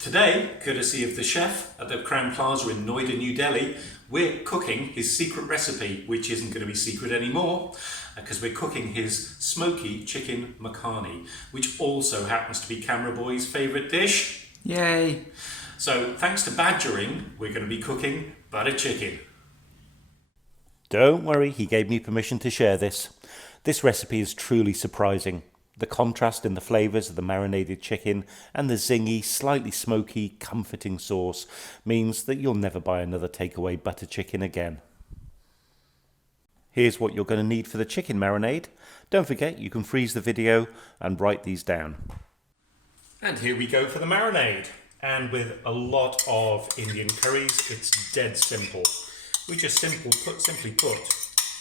Today, courtesy of the chef at the Crowne Plaza in Noida, New Delhi, we're cooking his secret recipe, which isn't going to be secret anymore, because we're cooking his smoky chicken makhani, which also happens to be Camera Boy's favourite dish. Yay! So, thanks to badgering, we're going to be cooking butter chicken. Don't worry, he gave me permission to share this. This recipe is truly surprising. The contrast in the flavours of the marinated chicken and the zingy, slightly smoky, comforting sauce means that you'll never buy another takeaway butter chicken again. Here's what you're going to need for the chicken marinade. Don't forget you can freeze the video and write these down. And here we go for the marinade. And with a lot of Indian curries, it's dead simple. We just simply put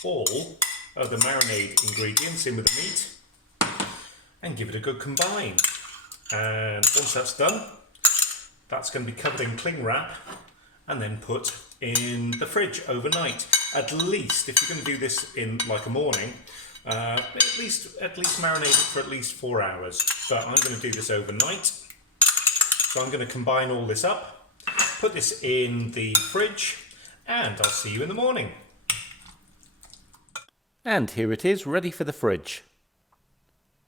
all of the marinade ingredients in with the meat and give it a good combine. And once that's done, that's going to be covered in cling wrap and then put in the fridge overnight. At least, if you're going to do this in like a morning, at least marinate it for at least 4 hours. But I'm going to do this overnight. So I'm going to combine all this up, put this in the fridge, and I'll see you in the morning. And here it is, ready for the fridge.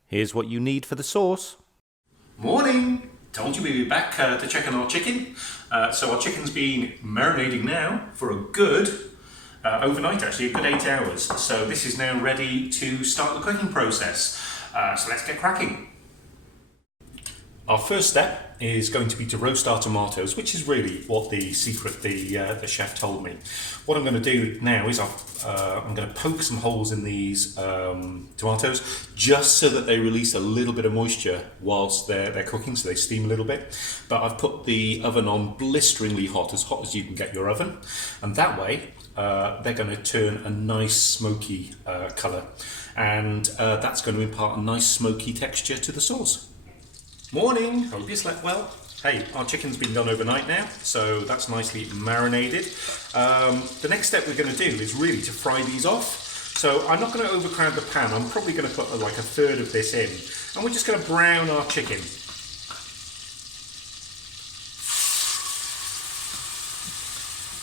Here's what you need for the sauce. Morning! Told you we'd be back to check on our chicken. So our chicken's been marinating now for a good, overnight actually, a good 8 hours. So this is now ready to start the cooking process. So let's get cracking. Our first step is going to be to roast our tomatoes, which is really what the secret the chef told me. What I'm going to do now is I'm going to poke some holes in these tomatoes just so that they release a little bit of moisture whilst they're cooking, so they steam a little bit. But I've put the oven on blisteringly hot as you can get your oven, and that way they're going to turn a nice smoky colour, and that's going to impart a nice smoky texture to the sauce. Morning, hope you slept well. Hey, our chicken's been done overnight now, so that's nicely marinated. The next step we're going to do is really to fry these off. So I'm not going to overcrowd the pan. I'm probably going to put like a third of this in, and we're just going to brown our chicken.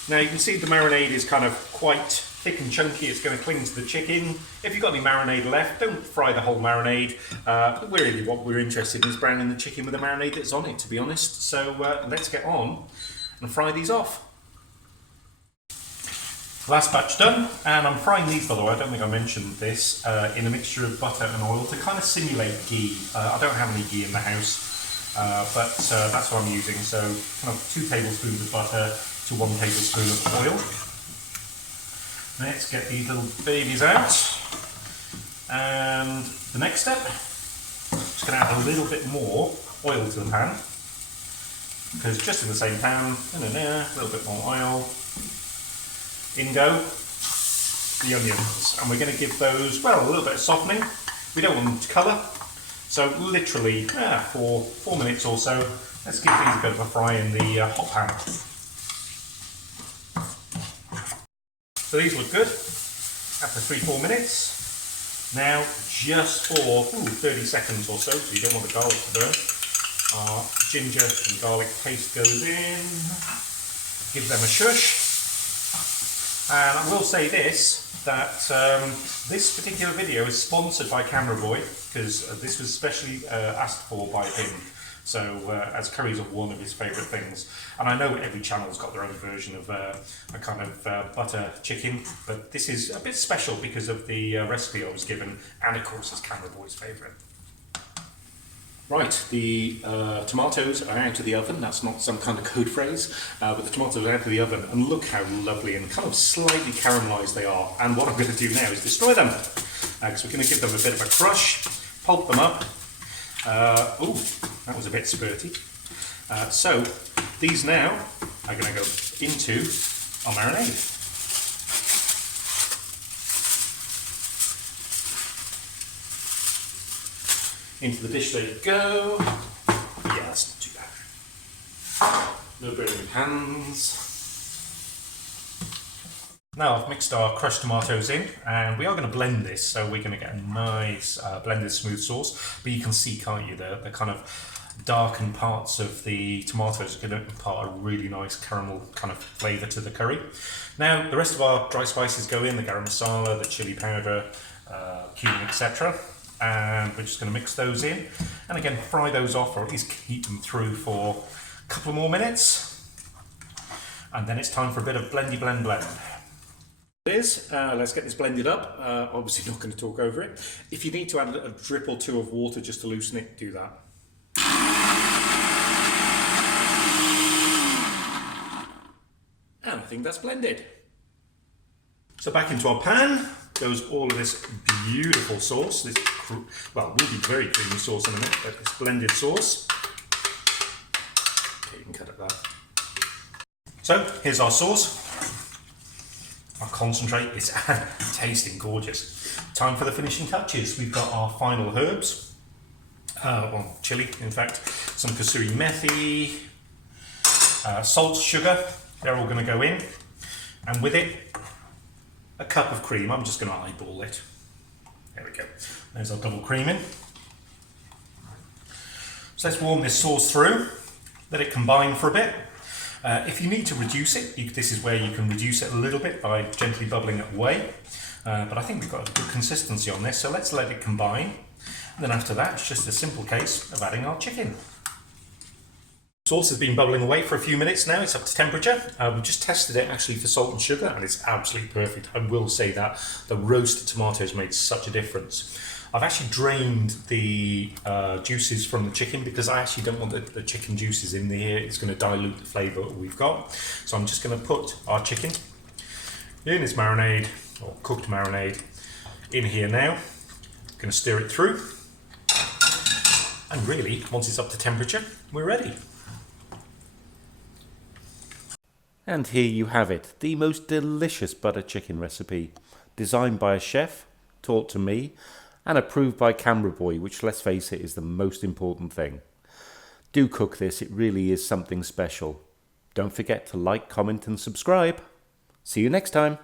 Now you can see the marinade is kind of quite thick and chunky. It's going to cling to the chicken. If you've got any marinade left, don't fry the whole marinade. Really what we're interested in is browning the chicken with the marinade that's on it, to be honest. So let's get on and fry these off. Last batch done, and I'm frying these, by the way, I don't think I mentioned this, in a mixture of butter and oil to kind of simulate ghee. I don't have any ghee in the house, but that's what I'm using. So kind of 2 tablespoons of butter to 1 tablespoon of oil. Let's get these little babies out. And the next step, just going to add a little bit more oil to the pan, because just in the same pan, a little bit more oil. In go the onions, and we're going to give those, well, a little bit of softening. We don't want them to colour, so literally for 4 minutes or so, let's give these a bit of a fry in the hot pan. So these look good after 3-4 minutes. Now, just for 30 seconds or so you don't want the garlic to burn, our ginger and garlic paste goes in, give them a shush. And I will say this, that this particular video is sponsored by Camera Boy, because this was specially asked for by him. So, as curries are one of his favourite things. And I know every channel's got their own version of a kind of butter chicken, but this is a bit special because of the recipe I was given, and of course it's Camera Boy's favourite. Right, the tomatoes are out of the oven. That's not some kind of code phrase, but the tomatoes are out of the oven, and look how lovely and kind of slightly caramelised they are. And what I'm going to do now is destroy them, because we're going to give them a bit of a crush, pulp them up. Oh, that was a bit spurty. So these now are going to go into our marinade. Into the dish they go. Yeah, that's not too bad. No burning hands. Now I've mixed our crushed tomatoes in, and we are going to blend this, so we're going to get a nice blended smooth sauce. But you can see, can't you, the kind of darkened parts of the tomatoes are going to impart a really nice caramel kind of flavour to the curry. Now the rest of our dry spices go in, the garam masala, the chili powder, cumin, etc. And we're just going to mix those in, and again fry those off, or at least keep them through for a couple of more minutes, and then it's time for a bit of blendy blend. It is. Let's get this blended up. Obviously not going to talk over it. If you need to add a drip or two of water just to loosen it, do that. And I think that's blended. So back into our pan goes all of this beautiful sauce. This, well, will be very creamy sauce in a minute, but this blended sauce. Okay, you can cut it there. So here's our sauce. Our concentrate is tasting gorgeous. Time for the finishing touches. We've got our final herbs. Well, chili, in fact. Some kasuri methi, salt, sugar. They're all going to go in. And with it, a cup of cream. I'm just going to eyeball it. There we go. There's our double cream in. So let's warm this sauce through. Let it combine for a bit. If you need to reduce it, this is where you can reduce it a little bit by gently bubbling it away. But I think we've got a good consistency on this, so let's let it combine. And then after that, it's just a simple case of adding our chicken. Sauce has been bubbling away for a few minutes now. It's up to temperature. We just tested it actually for salt and sugar, and it's absolutely perfect. I will say that the roasted tomatoes made such a difference. I've actually drained the juices from the chicken because I actually don't want the chicken juices in here. It's going to dilute the flavour we've got. So I'm just going to put our chicken in its marinade, or cooked marinade, in here now. Going to stir it through. And really, once it's up to temperature, we're ready. And here you have it, the most delicious butter chicken recipe, designed by a chef, taught to me, and approved by Camera Boy, which, let's face it, is the most important thing. Do cook this, it really is something special. Don't forget to like, comment and subscribe. See you next time.